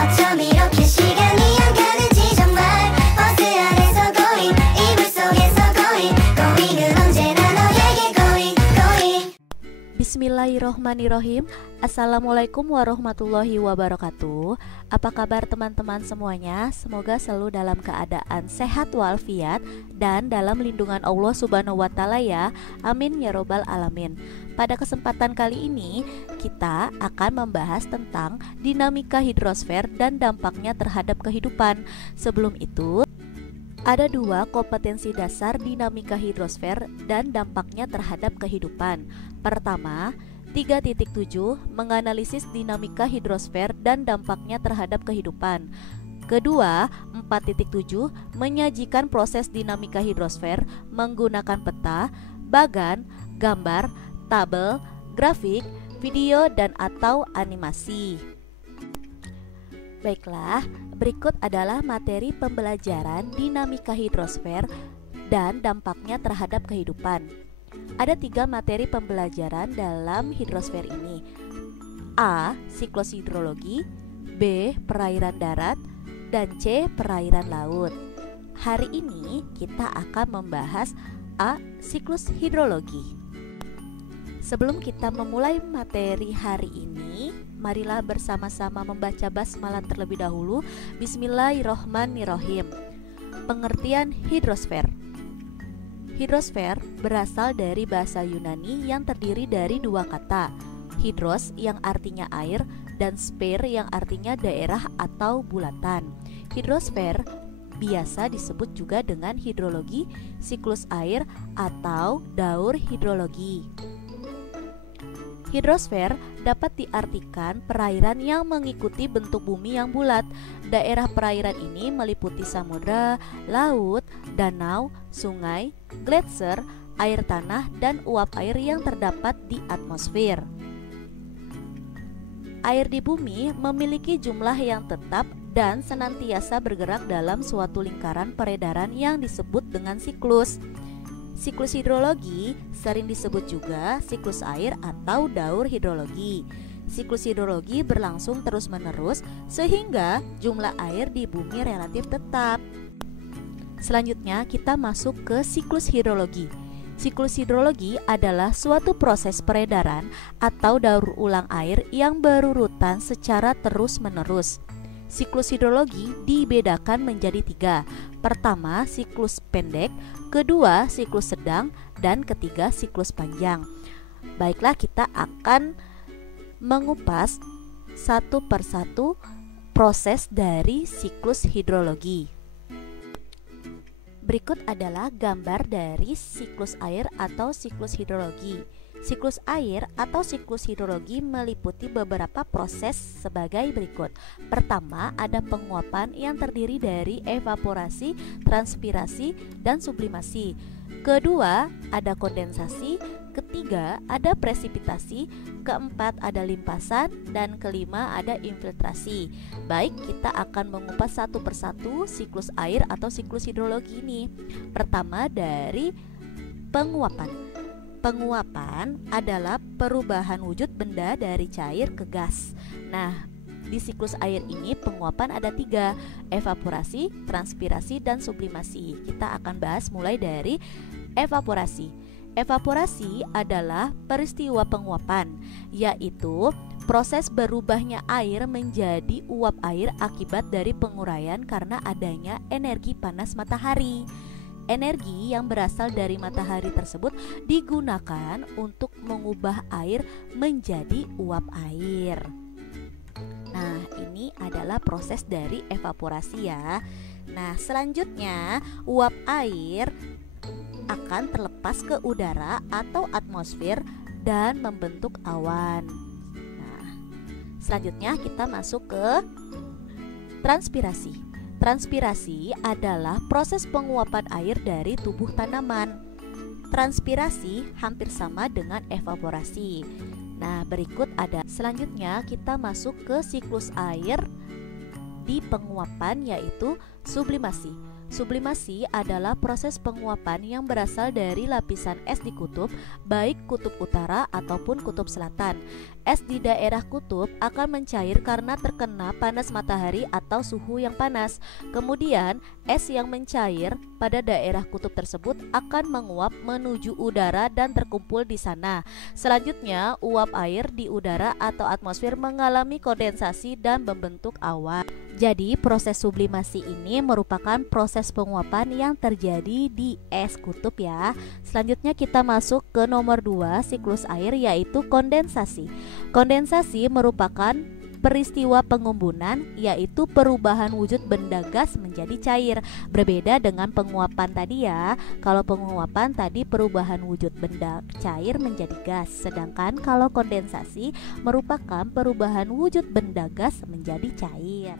어쩜 이렇게 시간이 안 가는지 정말 버스 안에서 going 이불 속에서 going은 언제나 너에게 going. Bismillahirrohmanirrohim. Assalamualaikum warahmatullahi wabarakatuh. Apa kabar teman-teman semuanya? Semoga selalu dalam keadaan sehat walafiat dan dalam lindungan Allah Subhanahu wa Ta'ala ya. Amin ya robbal alamin. Pada kesempatan kali ini kita akan membahas tentang dinamika hidrosfer dan dampaknya terhadap kehidupan. Sebelum itu, ada dua kompetensi dasar dinamika hidrosfer dan dampaknya terhadap kehidupan. Pertama, 3.7 menganalisis dinamika hidrosfer dan dampaknya terhadap kehidupan. Kedua, 4.7 menyajikan proses dinamika hidrosfer menggunakan peta, bagan, gambar, tabel, grafik, video, dan atau animasi. Baiklah, berikut adalah materi pembelajaran dinamika hidrosfer dan dampaknya terhadap kehidupan. Ada 3 materi pembelajaran dalam hidrosfer ini. A. Siklus hidrologi, B. Perairan darat, dan C. Perairan laut. Hari ini kita akan membahas A. Siklus hidrologi. Sebelum kita memulai materi hari ini, marilah bersama-sama membaca basmalah terlebih dahulu. Bismillahirrohmanirrohim. Pengertian hidrosfer. Hidrosfer berasal dari bahasa Yunani yang terdiri dari 2 kata, hidros yang artinya air dan sphere yang artinya daerah atau bulatan. Hidrosfer biasa disebut juga dengan hidrologi, siklus air, atau daur hidrologi. Hidrosfer dapat diartikan perairan yang mengikuti bentuk bumi yang bulat. Daerah perairan ini meliputi samudra, laut, danau, sungai, gletser, air tanah, dan uap air yang terdapat di atmosfer. Air di bumi memiliki jumlah yang tetap dan senantiasa bergerak dalam suatu lingkaran peredaran yang disebut dengan siklus. Siklus hidrologi sering disebut juga siklus air atau daur hidrologi. Siklus hidrologi berlangsung terus-menerus sehingga jumlah air di bumi relatif tetap. Selanjutnya kita masuk ke siklus hidrologi. Siklus hidrologi adalah suatu proses peredaran atau daur ulang air yang berurutan secara terus-menerus. Siklus hidrologi dibedakan menjadi 3. Pertama, siklus pendek, kedua, siklus sedang, dan ketiga, siklus panjang. Baiklah, kita akan mengupas satu persatu proses dari siklus hidrologi. Berikut adalah gambar dari siklus air atau siklus hidrologi. Siklus air atau siklus hidrologi meliputi beberapa proses sebagai berikut. Pertama, ada penguapan yang terdiri dari evaporasi, transpirasi, dan sublimasi. Kedua, ada kondensasi. Ketiga, ada presipitasi. Keempat, ada limpasan. Dan kelima, ada infiltrasi. Baik, kita akan mengupas satu persatu siklus air atau siklus hidrologi ini. Pertama, dari penguapan. Penguapan adalah perubahan wujud benda dari cair ke gas. Nah, di siklus air ini penguapan ada 3, evaporasi, transpirasi, dan sublimasi. Kita akan bahas mulai dari evaporasi. Evaporasi adalah peristiwa penguapan, yaitu proses berubahnya air menjadi uap air akibat dari penguraian karena adanya energi panas matahari. Energi yang berasal dari matahari tersebut digunakan untuk mengubah air menjadi uap air. Nah, ini adalah proses dari evaporasi ya. Nah, selanjutnya uap air akan terlepas ke udara atau atmosfer dan membentuk awan. Nah, selanjutnya kita masuk ke transpirasi. Transpirasi adalah proses penguapan air dari tubuh tanaman. Transpirasi hampir sama dengan evaporasi. Nah, berikut ada selanjutnya kita masuk ke siklus air di penguapan, yaitu sublimasi. Sublimasi adalah proses penguapan yang berasal dari lapisan es di kutub, baik kutub utara ataupun kutub selatan. Es di daerah kutub akan mencair karena terkena panas matahari atau suhu yang panas. Kemudian, es yang mencair pada daerah kutub tersebut akan menguap menuju udara dan terkumpul di sana. Selanjutnya, uap air di udara atau atmosfer mengalami kondensasi dan membentuk awan. Jadi, proses sublimasi ini merupakan proses penguapan yang terjadi di es kutub ya. Selanjutnya kita masuk ke nomor 2 siklus air, yaitu kondensasi. Kondensasi merupakan peristiwa pengumbunan, yaitu perubahan wujud benda gas menjadi cair. Berbeda dengan penguapan tadi ya. Kalau penguapan tadi perubahan wujud benda cair menjadi gas, sedangkan kalau kondensasi merupakan perubahan wujud benda gas menjadi cair.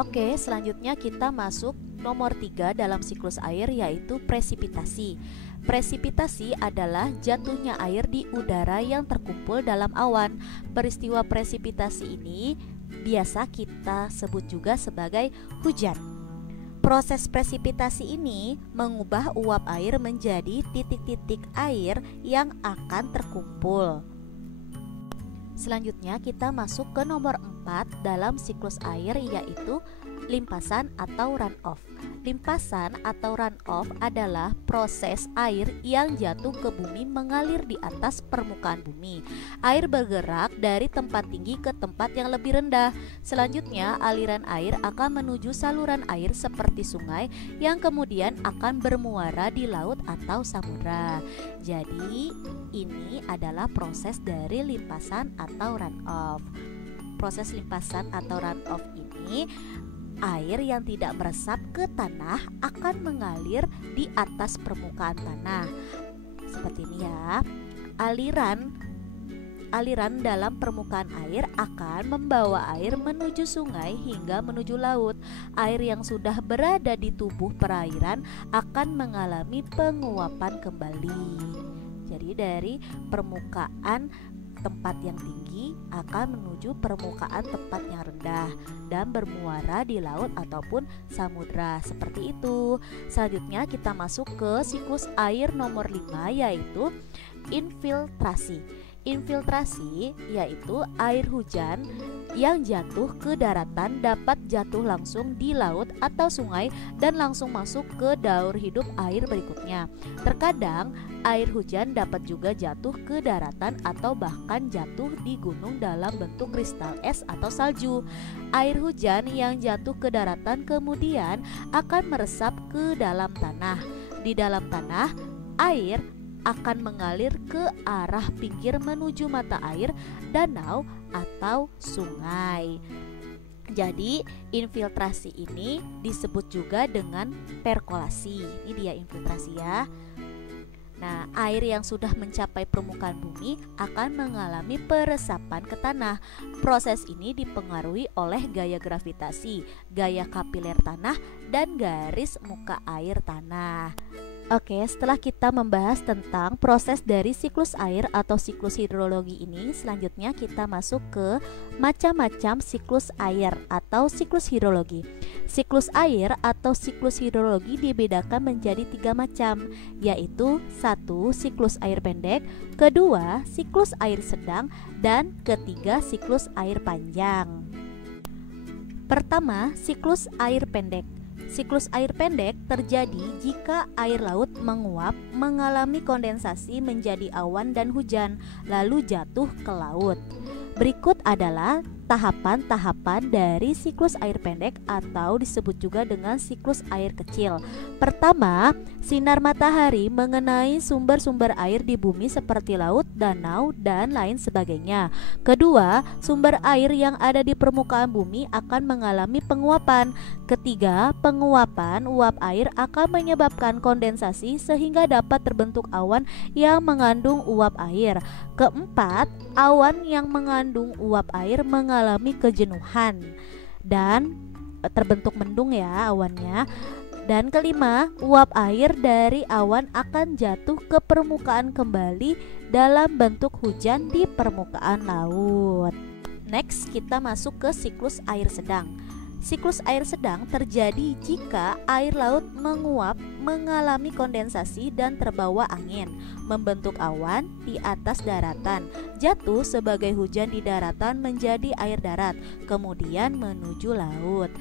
Oke, selanjutnya kita masuk nomor 3 dalam siklus air, yaitu presipitasi. Presipitasi adalah jatuhnya air di udara yang terkumpul dalam awan. Peristiwa presipitasi ini biasa kita sebut juga sebagai hujan. Proses presipitasi ini mengubah uap air menjadi titik-titik air yang akan terkumpul. Selanjutnya kita masuk ke nomor 4 dalam siklus air, yaitu limpasan atau runoff. Limpasan atau runoff adalah proses air yang jatuh ke bumi mengalir di atas permukaan bumi. Air bergerak dari tempat tinggi ke tempat yang lebih rendah. Selanjutnya, aliran air akan menuju saluran air seperti sungai yang kemudian akan bermuara di laut atau samudra. Jadi, ini adalah proses dari limpasan atau runoff. Proses limpasan atau runoff ini, air yang tidak meresap ke tanah akan mengalir di atas permukaan tanah. Seperti ini ya. Aliran dalam permukaan air akan membawa air menuju sungai hingga menuju laut. Air yang sudah berada di tubuh perairan akan mengalami penguapan kembali. Jadi dari permukaan tempat yang tinggi akan menuju permukaan tempat yang rendah dan bermuara di laut ataupun samudra, seperti itu. Selanjutnya kita masuk ke siklus air nomor 5, yaitu infiltrasi. Infiltrasi yaitu air hujan yang jatuh ke daratan dapat jatuh langsung di laut atau sungai dan langsung masuk ke daur hidup air berikutnya. Terkadang air hujan dapat juga jatuh ke daratan atau bahkan jatuh di gunung dalam bentuk kristal es atau salju. Air hujan yang jatuh ke daratan kemudian akan meresap ke dalam tanah. Di dalam tanah, air akan mengalir ke arah pinggir menuju mata air, danau atau sungai. Jadi infiltrasi ini disebut juga dengan perkolasi. Ini dia infiltrasi ya. Nah, air yang sudah mencapai permukaan bumi akan mengalami peresapan ke tanah. Proses ini dipengaruhi oleh gaya gravitasi, gaya kapiler tanah, dan garis muka air tanah. Oke, setelah kita membahas tentang proses dari siklus air atau siklus hidrologi ini, selanjutnya kita masuk ke macam-macam siklus air atau siklus hidrologi. Siklus air atau siklus hidrologi dibedakan menjadi 3 macam, yaitu 1. Siklus air pendek, 2. Siklus air sedang, dan 3. Siklus air panjang. Pertama, siklus air pendek. Siklus air pendek terjadi jika air laut menguap, mengalami kondensasi menjadi awan dan hujan, lalu jatuh ke laut. Berikut adalah tahapan-tahapan dari siklus air pendek atau disebut juga dengan siklus air kecil. Pertama, sinar matahari mengenai sumber-sumber air di bumi seperti laut, danau, dan lain sebagainya. Kedua, sumber air yang ada di permukaan bumi akan mengalami penguapan. Ketiga, penguapan uap air akan menyebabkan kondensasi sehingga dapat terbentuk awan yang mengandung uap air. Keempat, awan yang mengandung uap air mengalami kejenuhan dan terbentuk mendung ya awannya. Dan kelima, uap air dari awan akan jatuh ke permukaan kembali dalam bentuk hujan di permukaan laut. Next, kita masuk ke siklus air sedang. Siklus air sedang terjadi jika air laut menguap, mengalami kondensasi dan terbawa angin, membentuk awan di atas daratan, jatuh sebagai hujan di daratan menjadi air darat, kemudian menuju laut.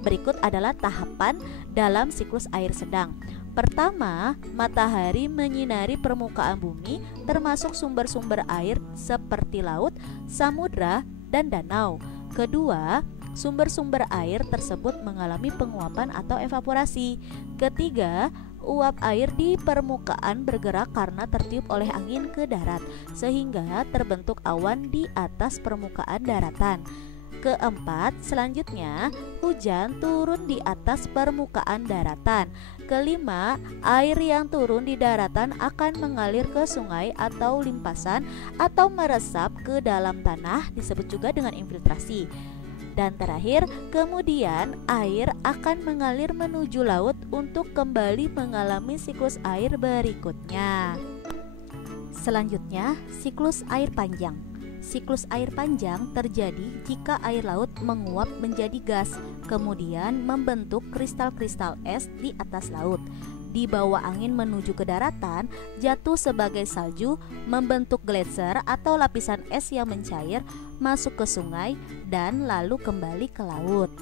Berikut adalah tahapan dalam siklus air sedang. Pertama, matahari menyinari permukaan bumi termasuk sumber-sumber air seperti laut, samudra, dan danau. Kedua, sumber-sumber air tersebut mengalami penguapan atau evaporasi. Ketiga, uap air di permukaan bergerak karena tertiup oleh angin ke darat, sehingga terbentuk awan di atas permukaan daratan. Keempat, selanjutnya hujan turun di atas permukaan daratan. Kelima, air yang turun di daratan akan mengalir ke sungai atau limpasan atau meresap ke dalam tanah, disebut juga dengan infiltrasi. Dan terakhir, kemudian air akan mengalir menuju laut untuk kembali mengalami siklus air berikutnya. Selanjutnya, siklus air panjang. Siklus air panjang terjadi jika air laut menguap menjadi gas, kemudian membentuk kristal-kristal es di atas laut. Dibawa angin menuju ke daratan, jatuh sebagai salju, membentuk gletser atau lapisan es yang mencair, masuk ke sungai, dan lalu kembali ke laut.